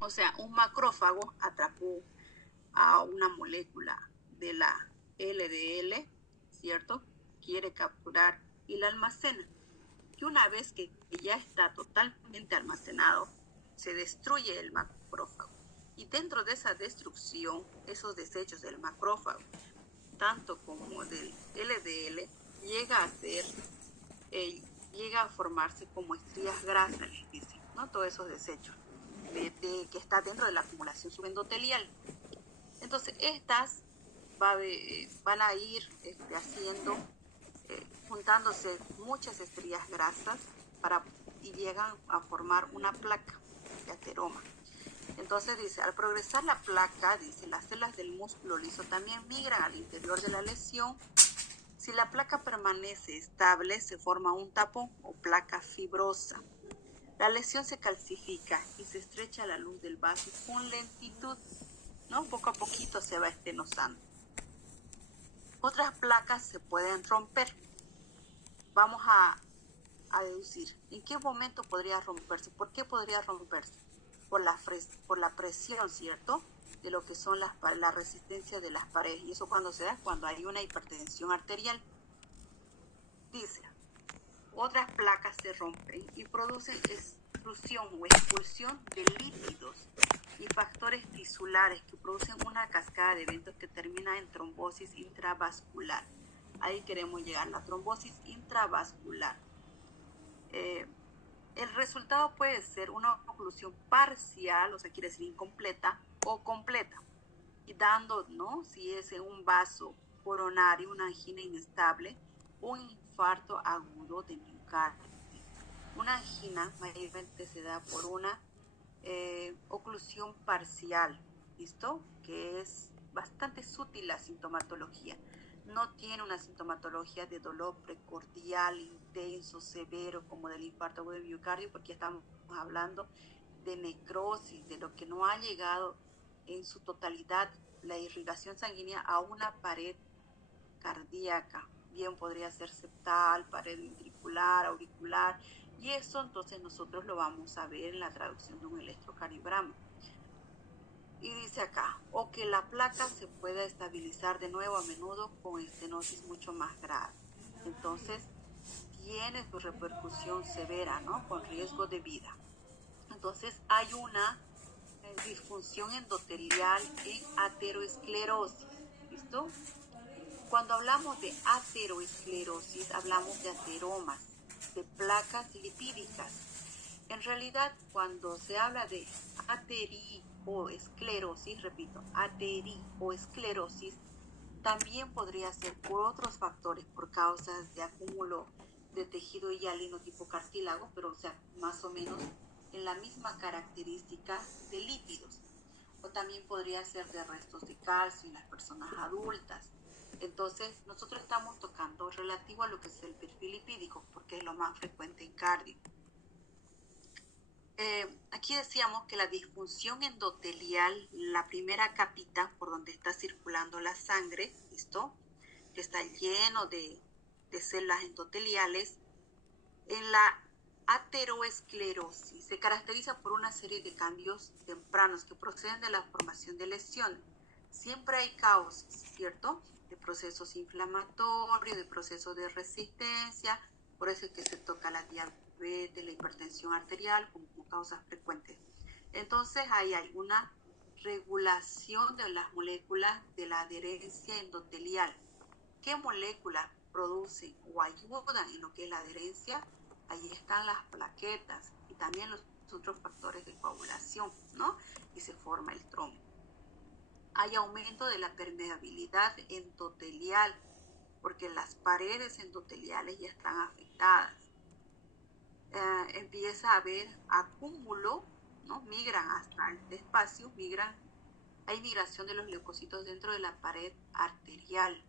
O sea, un macrófago atrapó a una molécula de la LDL, ¿cierto? Quiere capturar y la almacena. Y una vez que ya está totalmente almacenado, se destruye el macrófago. Y dentro de esa destrucción, esos desechos del macrófago, tanto como del LDL, llega a ser, llega a formarse como estrías grasas, les dicen, ¿no? Todos esos desechos que está dentro de la acumulación subendotelial. Entonces, estas van a ir haciendo, juntándose muchas estrías grasas y llegan a formar una placa de ateroma. Entonces dice, al progresar la placa, dice, las células del músculo liso también migran al interior de la lesión. Si la placa permanece estable, se forma un tapón o placa fibrosa. La lesión se calcifica y se estrecha la luz del vaso con lentitud, ¿no? Poco a poquito se va estenosando. Otras placas se pueden romper. Vamos a deducir en qué momento podría romperse. ¿Por qué podría romperse? Por la presión, ¿cierto? De lo que son la resistencia de las paredes. Y eso cuando se da, cuando hay una hipertensión arterial. Dice, otras placas se rompen y producen extrusión o expulsión de lípidos y factores tisulares que producen una cascada de eventos que termina en trombosis intravascular. Ahí queremos llegar, la trombosis intravascular. El resultado puede ser una oclusión parcial, o sea, quiere decir incompleta o completa, y dando, ¿no? Si es en un vaso coronario, una angina inestable, un infarto agudo de miocardio. Una angina mayormente se da por una oclusión parcial, ¿listo? Que es bastante sutil la sintomatología. No tiene una sintomatología de dolor precordial, intenso, severo, como del infarto agudo de miocardio, porque estamos hablando de necrosis, de lo que no ha llegado en su totalidad la irrigación sanguínea a una pared cardíaca. Bien podría ser septal, pared ventricular, auricular, y eso entonces nosotros lo vamos a ver en la traducción de un electrocardiograma. Y dice acá, o que la placa se pueda estabilizar de nuevo a menudo con estenosis mucho más grave. Entonces, tiene su repercusión severa, ¿no? Con riesgo de vida. Entonces, hay una disfunción endotelial en ateroesclerosis, ¿listo? Cuando hablamos de ateroesclerosis, hablamos de ateromas, de placas lipídicas. En realidad, cuando se habla de aterioesclerosis, repito, aterioesclerosis, también podría ser por otros factores, por causas de acúmulo de tejido hialino tipo cartílago, pero o sea, más o menos en la misma característica de lípidos. O también podría ser de restos de calcio en las personas adultas. Entonces, nosotros estamos tocando relativo a lo que es el perfil lipídico, porque es lo más frecuente en cardio. Aquí decíamos que la disfunción endotelial, la primera capita por donde está circulando la sangre, ¿listo? Que está lleno de células endoteliales, en la ateroesclerosis se caracteriza por una serie de cambios tempranos que proceden de la formación de lesiones. Siempre hay causas, ¿cierto? De procesos inflamatorios, de procesos de resistencia, por eso es que se toca la diabetes, la hipertensión arterial como causas frecuentes. Entonces ahí hay una regulación de las moléculas de la adherencia endotelial. ¿Qué moléculas producen o ayudan en lo que es la adherencia? Ahí están las plaquetas y también los otros factores de coagulación, ¿no? Y se forma el trombo. Hay aumento de la permeabilidad endotelial porque las paredes endoteliales ya están afectadas. Empieza a haber acúmulo, ¿no? Migran hasta el espacio, hay migración de los leucocitos dentro de la pared arterial.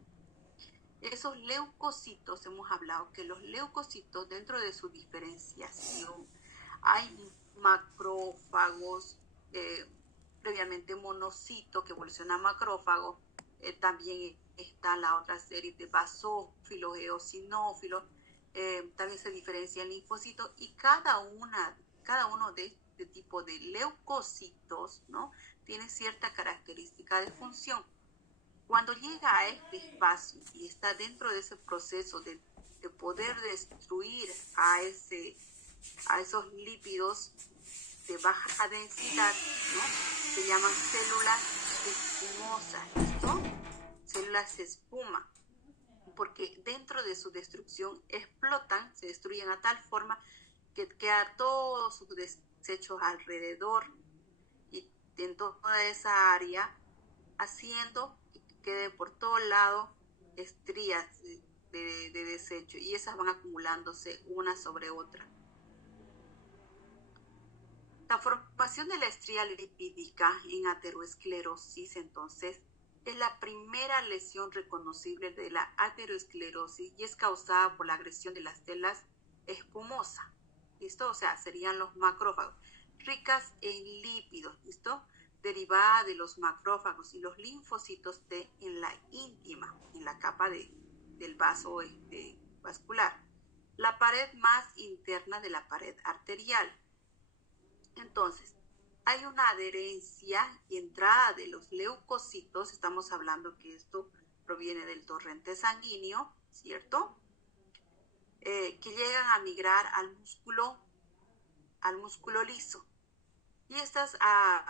Esos leucocitos, hemos hablado que los leucocitos dentro de su diferenciación, hay macrófagos, previamente monocitos que evoluciona a macrófagos, también está la otra serie de basófilos, eosinófilos, también se diferencia el linfocito y cada uno de este tipo de leucocitos, ¿no? Tiene cierta característica de función. Cuando llega a este espacio y está dentro de ese proceso de poder destruir a esos lípidos de baja densidad, ¿no? Se llaman células espumosas, ¿listo? Células espuma, porque dentro de su destrucción explotan, se destruyen a tal forma que queda todos sus desechos alrededor y en toda esa área, haciendo que quede por todo lado estrías de desecho, y esas van acumulándose una sobre otra. La formación de la estría lipídica en aterosclerosis, entonces, es la primera lesión reconocible de la aterosclerosis y es causada por la agresión de las células espumosas, ¿listo? O sea, serían los macrófagos, ricas en lípidos, ¿listo? Derivada de los macrófagos y los linfocitos T en la íntima, en la capa del vaso vascular, la pared más interna de la pared arterial. Entonces, hay una adherencia y entrada de los leucocitos, estamos hablando que esto proviene del torrente sanguíneo, ¿cierto? Que llegan a migrar al músculo liso. Y estas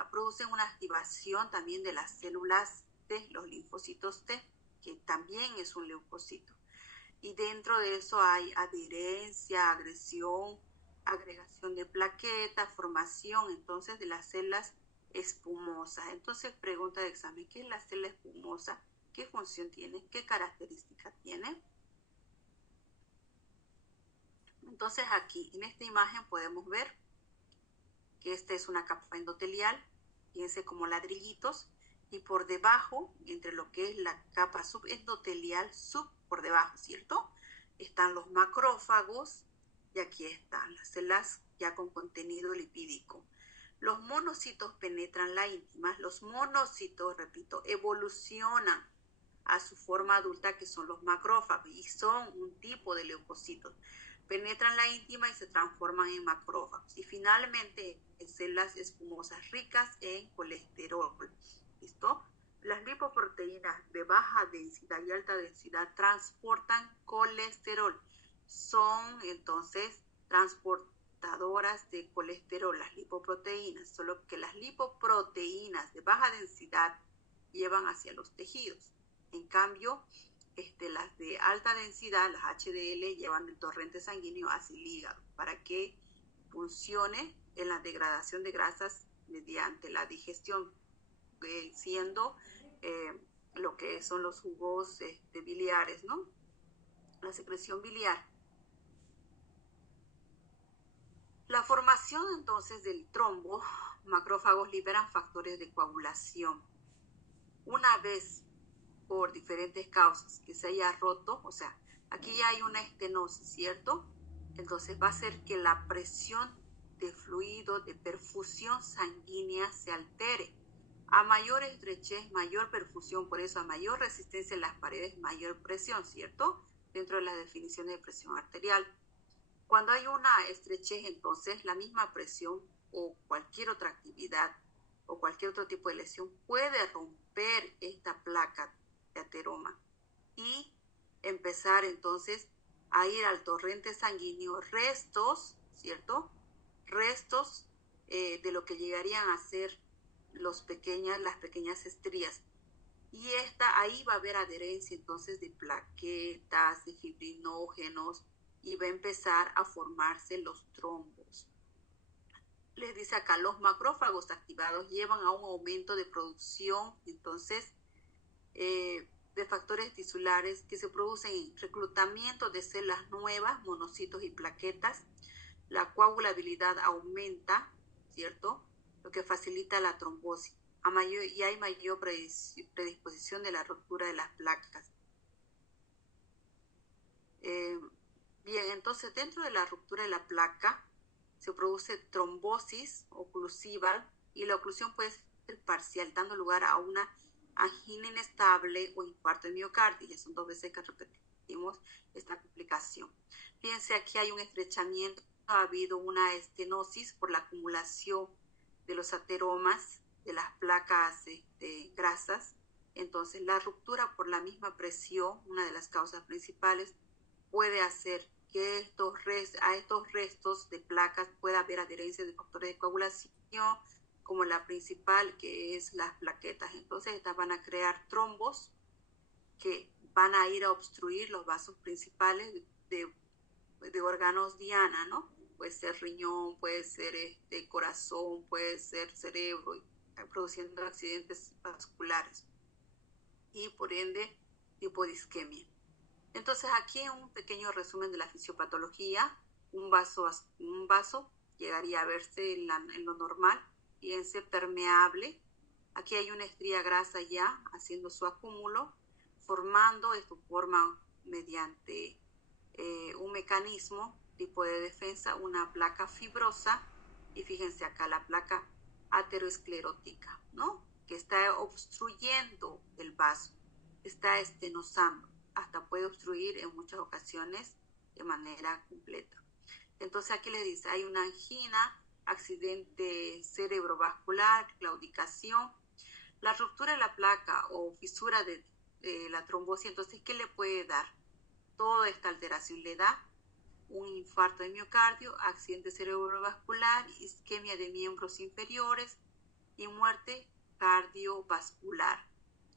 producen una activación también de las células T, los linfocitos T, que también es un leucocito. Y dentro de eso hay adherencia, agresión, agregación de plaquetas, formación entonces de las células espumosas. Entonces, pregunta de examen, ¿qué es la célula espumosa? ¿Qué función tiene? ¿Qué característica tiene? Entonces aquí en esta imagen podemos ver que esta es una capa endotelial, fíjense como ladrillitos, y por debajo, entre lo que es la capa subendotelial, por debajo, ¿cierto? Están los macrófagos, y aquí están las células ya con contenido lipídico. Los monocitos penetran la íntima. Los monocitos, repito, evolucionan a su forma adulta, que son los macrófagos, y son un tipo de leucocitos. Penetran la íntima y se transforman en macrófagos. Y finalmente, en células espumosas ricas en colesterol. ¿Listo? Las lipoproteínas de baja densidad y alta densidad transportan colesterol. Son entonces transportadoras de colesterol, las lipoproteínas, solo que las lipoproteínas de baja densidad llevan hacia los tejidos. En cambio, las de alta densidad, las HDL, llevan del torrente sanguíneo hacia el hígado para que funcione en la degradación de grasas mediante la digestión, siendo lo que son los jugos biliares, ¿no? La secreción biliar. La formación entonces del trombo, macrófagos liberan factores de coagulación. Una vez por diferentes causas que se haya roto, o sea, aquí ya hay una estenosis, ¿cierto? Entonces va a hacer que la presión de fluido, de perfusión sanguínea se altere. A mayor estrechez, mayor perfusión, por eso a mayor resistencia en las paredes, mayor presión, ¿cierto? Dentro de las definiciones de presión arterial. Cuando hay una estrechez, entonces la misma presión o cualquier otra actividad o cualquier otro tipo de lesión puede romper esta placa de ateroma y empezar entonces a ir al torrente sanguíneo restos, ¿cierto? Restos de lo que llegarían a ser las pequeñas estrías. Y ahí va a haber adherencia entonces de plaquetas, de fibrinógenos, y va a empezar a formarse los trombos. Les dice acá, los macrófagos activados llevan a un aumento de producción, entonces, de factores tisulares que se producen en reclutamiento de células nuevas, monocitos y plaquetas. La coagulabilidad aumenta, ¿cierto? Lo que facilita la trombosis. Y hay mayor predisposición de la ruptura de las placas. Bien, entonces dentro de la ruptura de la placa se produce trombosis oclusiva y la oclusión puede ser parcial, dando lugar a una angina inestable o infarto de miocardio. Ya son 2 veces que repetimos esta complicación. Fíjense, aquí hay un estrechamiento ha habido una estenosis por la acumulación de los ateromas, de las placas grasas. Entonces, la ruptura por la misma presión, una de las causas principales, puede hacer que a estos restos de placas pueda haber adherencia de factores de coagulación, como la principal, que es las plaquetas. Entonces, estas van a crear trombos que van a ir a obstruir los vasos principales de órganos diana, ¿no? Puede ser riñón, puede ser corazón, puede ser cerebro, produciendo accidentes vasculares y por ende tipo de isquemia. Entonces aquí un pequeño resumen de la fisiopatología. Un vaso llegaría a verse en lo normal, fíjense, permeable. Aquí hay una estría grasa ya haciendo su acúmulo, esto forma mediante un mecanismo tipo de defensa, una placa fibrosa, y fíjense acá la placa ateroesclerótica, ¿no? Que está obstruyendo el vaso, está estenosando, hasta puede obstruir en muchas ocasiones de manera completa. Entonces aquí les dice, hay una angina, accidente cerebrovascular, claudicación, la ruptura de la placa o fisura de la trombosis. Entonces, ¿qué le puede dar? Toda esta alteración le da un infarto de miocardio, accidente cerebrovascular, isquemia de miembros inferiores y muerte cardiovascular.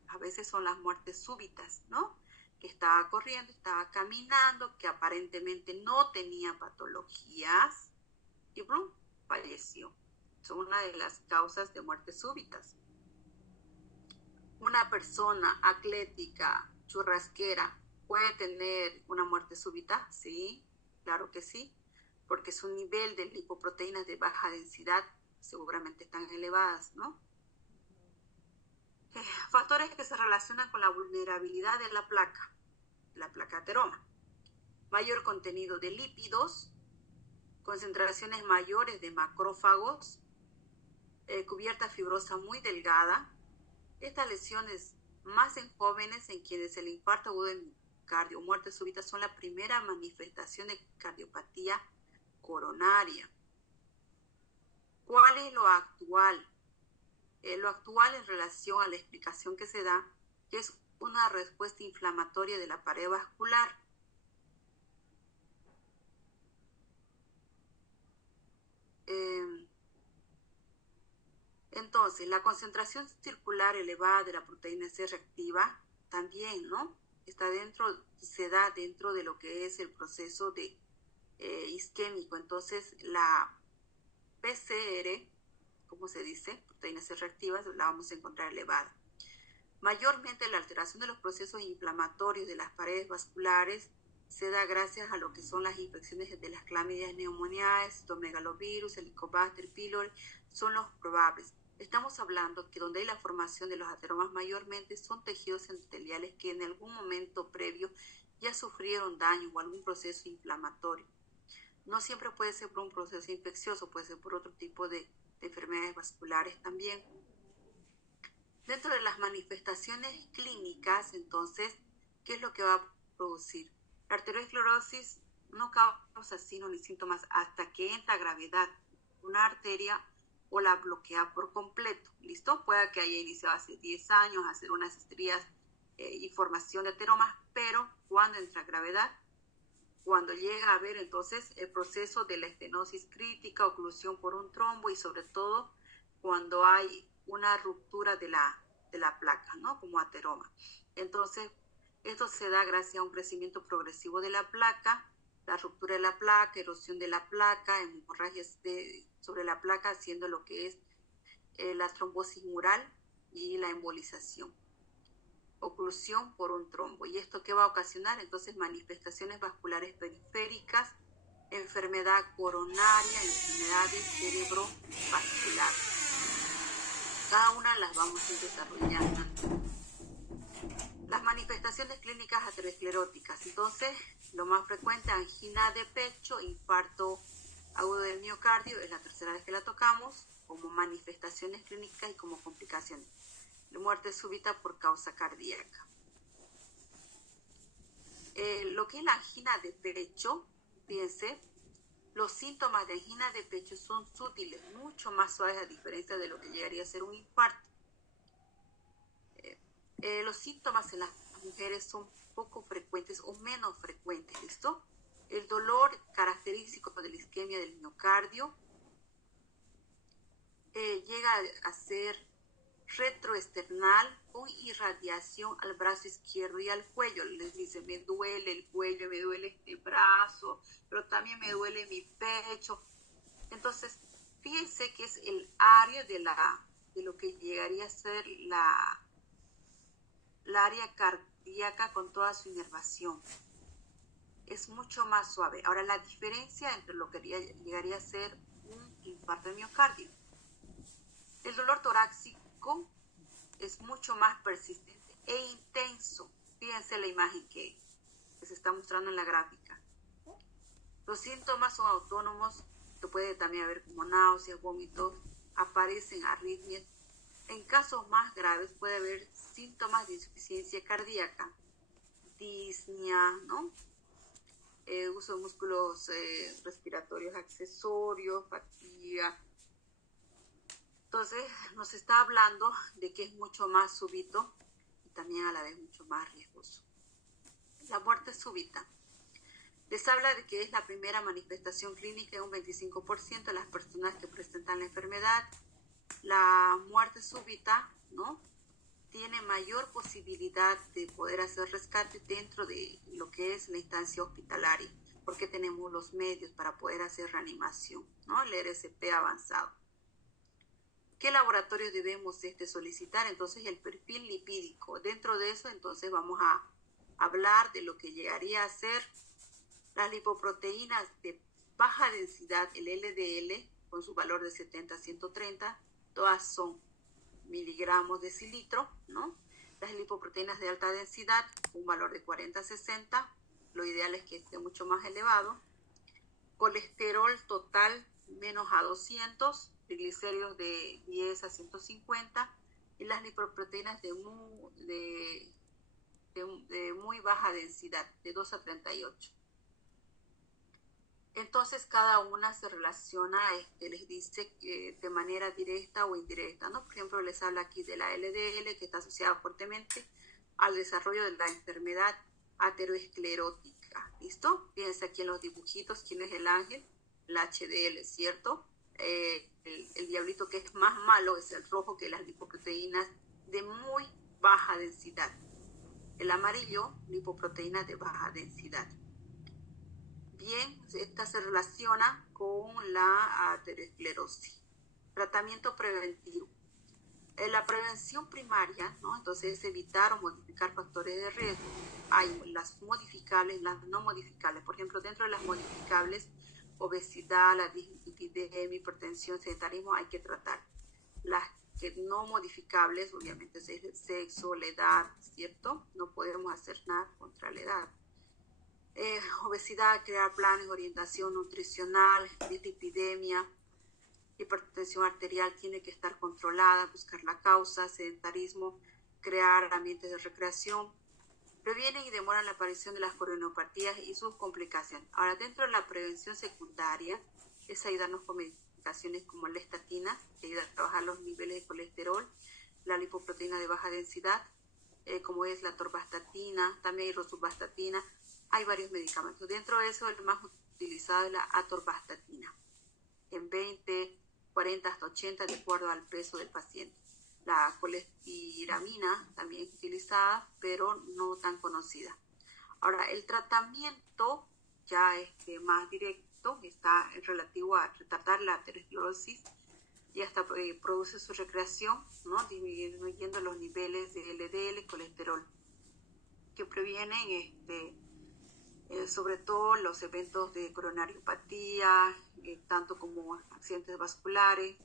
A veces son las muertes súbitas, ¿no? Que estaba corriendo, estaba caminando, que aparentemente no tenía patologías y ¡blum!, falleció. Son una de las causas de muertes súbitas. Una persona atlética, churrasquera, ¿puede tener una muerte súbita? Sí, claro que sí, porque su nivel de lipoproteínas de baja densidad seguramente están elevadas, ¿no? Factores que se relacionan con la vulnerabilidad de la placa ateroma. Mayor contenido de lípidos, concentraciones mayores de macrófagos, cubierta fibrosa muy delgada. Estas lesiones más en jóvenes en quienes el infarto agudo de miocardio o muerte súbita son la primera manifestación de cardiopatía coronaria. ¿Cuál es lo actual? Lo actual en relación a la explicación que se da, que es una respuesta inflamatoria de la pared vascular. Entonces, la concentración circular elevada de la proteína C reactiva también, ¿no? Se da dentro de lo que es el proceso de isquémico. Entonces, la PCR, ¿cómo se dice? Proteína C reactiva, la vamos a encontrar elevada. Mayormente la alteración de los procesos inflamatorios de las paredes vasculares se da gracias a lo que son las infecciones de las clamidias pneumoniae, citomegalovirus, helicobacter pylori, son los probables. Estamos hablando que donde hay la formación de los ateromas mayormente son tejidos endoteliales que en algún momento previo ya sufrieron daño o algún proceso inflamatorio. No siempre puede ser por un proceso infeccioso, puede ser por otro tipo de enfermedades vasculares también. Dentro de las manifestaciones clínicas, entonces, ¿qué es lo que va a producir? La arteriosclerosis no causa signos ni síntomas hasta que entra gravedad una arteria o la bloquea por completo. ¿Listo? Puede que haya iniciado hace 10 años, hacer unas estrías y formación de ateromas, pero cuando entra gravedad, cuando llega a haber entonces el proceso de la estenosis crítica, oclusión por un trombo y sobre todo cuando hay una ruptura de la placa, ¿no? Como ateroma. Entonces, esto se da gracias a un crecimiento progresivo de la placa, la ruptura de la placa, erosión de la placa, hemorragias sobre la placa, haciendo lo que es la trombosis mural y la embolización. Oclusión por un trombo. ¿Y esto qué va a ocasionar? Entonces, manifestaciones vasculares periféricas, enfermedad coronaria, enfermedades cerebrovasculares. Cada una las vamos a ir desarrollando. Las manifestaciones clínicas ateroscleróticas. Entonces, lo más frecuente, angina de pecho, infarto agudo del miocardio, es la tercera vez que la tocamos, como manifestaciones clínicas y como complicaciones. Muerte súbita por causa cardíaca. Lo que es la angina de pecho, fíjense, Los síntomas de angina de pecho son sutiles, mucho más suaves a diferencia de lo que llegaría a ser un infarto. Los síntomas en las mujeres son poco frecuentes o menos frecuentes, ¿listo? El dolor característico de la isquemia del miocardio llega a ser retroesternal con irradiación al brazo izquierdo y al cuello. Les dice, me duele el cuello, me duele este brazo, pero también me duele mi pecho. Entonces, fíjense que es el área de lo que llegaría a ser la área cardíaca con toda su inervación. Es mucho más suave. Ahora, la diferencia entre lo que llegaría a ser un infarto de miocardio. El dolor torácico es mucho más persistente e intenso. Fíjense la imagen que se está mostrando en la gráfica. Los síntomas son autónomos, se puede también haber como náuseas, vómitos, aparecen arritmias. En casos más graves puede haber síntomas de insuficiencia cardíaca, disnea, ¿no? Uso de músculos respiratorios accesorios, fatiga. Entonces nos está hablando de que es mucho más súbito y también a la vez mucho más riesgoso. La muerte súbita. Les habla de que es la primera manifestación clínica en un 25% de las personas que presentan la enfermedad. La muerte súbita, ¿no?, tiene mayor posibilidad de poder hacer rescate dentro de lo que es la instancia hospitalaria, porque tenemos los medios para poder hacer reanimación, ¿no?, el RCP avanzado. ¿Qué laboratorio debemos solicitar? Entonces, el perfil lipídico. Dentro de eso, entonces, vamos a hablar de lo que llegaría a ser las lipoproteínas de baja densidad, el LDL, con su valor de 70 a 130, todas son miligramos de decilitro, ¿no? Las lipoproteínas de alta densidad, un valor de 40 a 60, lo ideal es que esté mucho más elevado. Colesterol total menos a 200, triglicéridos de 10 a 150, y las lipoproteínas de muy baja densidad, de 2 a 38. Entonces, cada una se relaciona, les dice de manera directa o indirecta, ¿no? Por ejemplo, les habla aquí de la LDL, que está asociada fuertemente al desarrollo de la enfermedad aterosclerótica, ¿listo? Fíjense aquí en los dibujitos quién es el ángel, el HDL, ¿cierto? El diablito que es más malo es el rojo, que las lipoproteínas de muy baja densidad. El amarillo, lipoproteínas de baja densidad. Bien, esta se relaciona con la aterosclerosis. Tratamiento preventivo. En la prevención primaria, ¿no?, entonces es evitar o modificar factores de riesgo. Hay las modificables, las no modificables. Por ejemplo, dentro de las modificables, obesidad, la dislipidemia, hipertensión, sedentarismo, hay que tratar. Las que no modificables, obviamente, es el sexo, la edad, ¿cierto? No podemos hacer nada contra la edad. Obesidad, crear planes de orientación nutricional, dislipidemia, hipertensión arterial tiene que estar controlada, buscar la causa, sedentarismo, crear ambientes de recreación, previenen y demoran la aparición de las coronariopatías y sus complicaciones. Ahora, dentro de la prevención secundaria, es ayudarnos con medicaciones como la estatina, que ayuda a trabajar los niveles de colesterol, la lipoproteína de baja densidad, como es la atorvastatina, también hay rosuvastatina. Hay varios medicamentos. Dentro de eso, el más utilizado es la atorvastatina, en 20, 40 hasta 80, de acuerdo al peso del paciente. La colestiramina también es utilizada, pero no tan conocida. Ahora, el tratamiento ya más directo está relativo a retardar la aterosclerosis y hasta produce su recreación, ¿no?, disminuyendo los niveles de LDL, colesterol, que previenen sobre todo los eventos de coronariopatía, tanto como accidentes vasculares.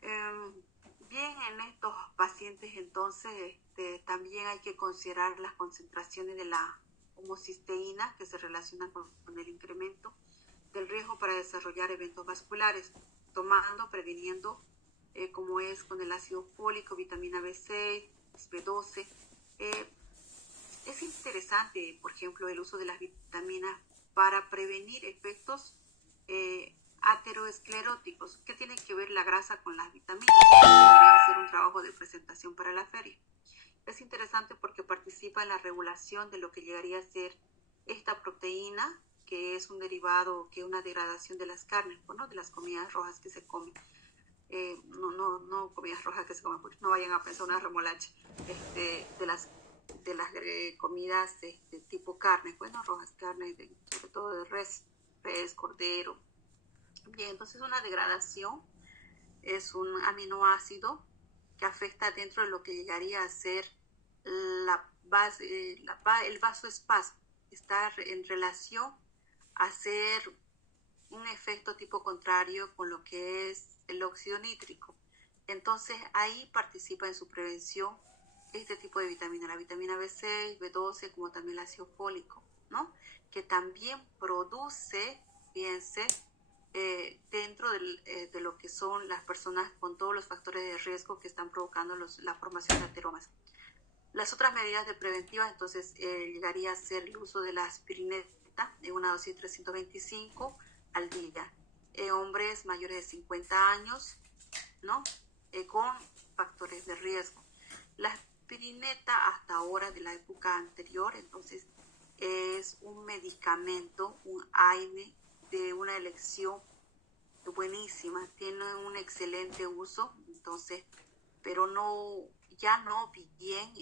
Bien, en estos pacientes entonces también hay que considerar las concentraciones de la homocisteína, que se relacionan con el incremento del riesgo para desarrollar eventos vasculares, previniendo como es con el ácido fólico, vitamina B6, B12. Es interesante, por ejemplo, el uso de las vitaminas para prevenir efectos ateroescleróticos. ¿Qué tiene que ver la grasa con las vitaminas? Podría ser un trabajo de presentación para la feria. Es interesante porque participa en la regulación de lo que llegaría a ser esta proteína, que es un derivado, que es una degradación de las carnes, ¿no? De las comidas rojas que se comen. No comidas rojas que se comen, no vayan a pensar una remolacha, de las comidas tipo carne, bueno, rojas, carne, sobre todo de res, cordero. Bien, entonces una degradación es un aminoácido que afecta dentro de lo que llegaría a ser el vasoespasmo. Está en relación a ser un efecto tipo contrario con lo que es el óxido nítrico. Entonces ahí participa en su prevención este tipo de vitamina, la vitamina B6, B12, como también el ácido fólico, ¿no? Que también produce, fíjense, dentro de lo que son las personas con todos los factores de riesgo que están provocando la formación de ateromas. Las otras medidas de preventivas, entonces, llegaría a ser el uso de la aspirineta en una dosis de 325 al día. Hombres mayores de 50 años, ¿no? Con factores de riesgo. La aspirineta hasta ahora de la época anterior, entonces, es un medicamento, un AINE de una elección buenísima, tiene un excelente uso, entonces, pero ya no bien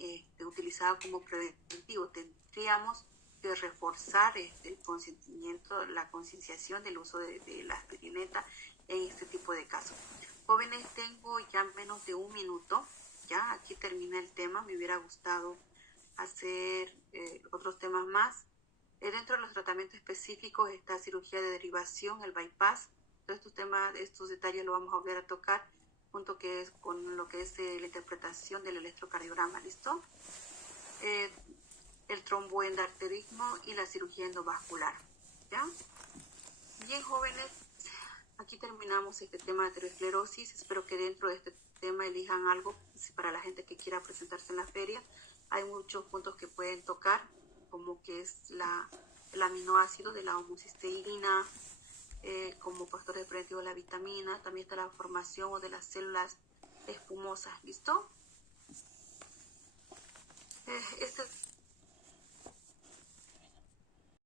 utilizado como preventivo. Tendríamos que reforzar el consentimiento, la concienciación del uso de la aspirineta en este tipo de casos. Jóvenes, tengo ya menos de un minuto, ya aquí termina el tema. Me hubiera gustado hacer otros temas más. Dentro de los tratamientos específicos está cirugía de derivación, el bypass. Todos estos temas, estos detalles los vamos a volver a tocar junto con lo que es la interpretación del electrocardiograma, ¿listo? El tromboendarterismo y la cirugía endovascular, ¿ya? Bien, jóvenes, aquí terminamos este tema de aterosclerosis. Espero que dentro de este tema elijan algo para la gente que quiera presentarse en la feria. Hay muchos puntos que pueden tocar, como que es el aminoácido de la homocisteína, como factores preventivos de la vitamina. También está la formación de las células espumosas, ¿listo? Este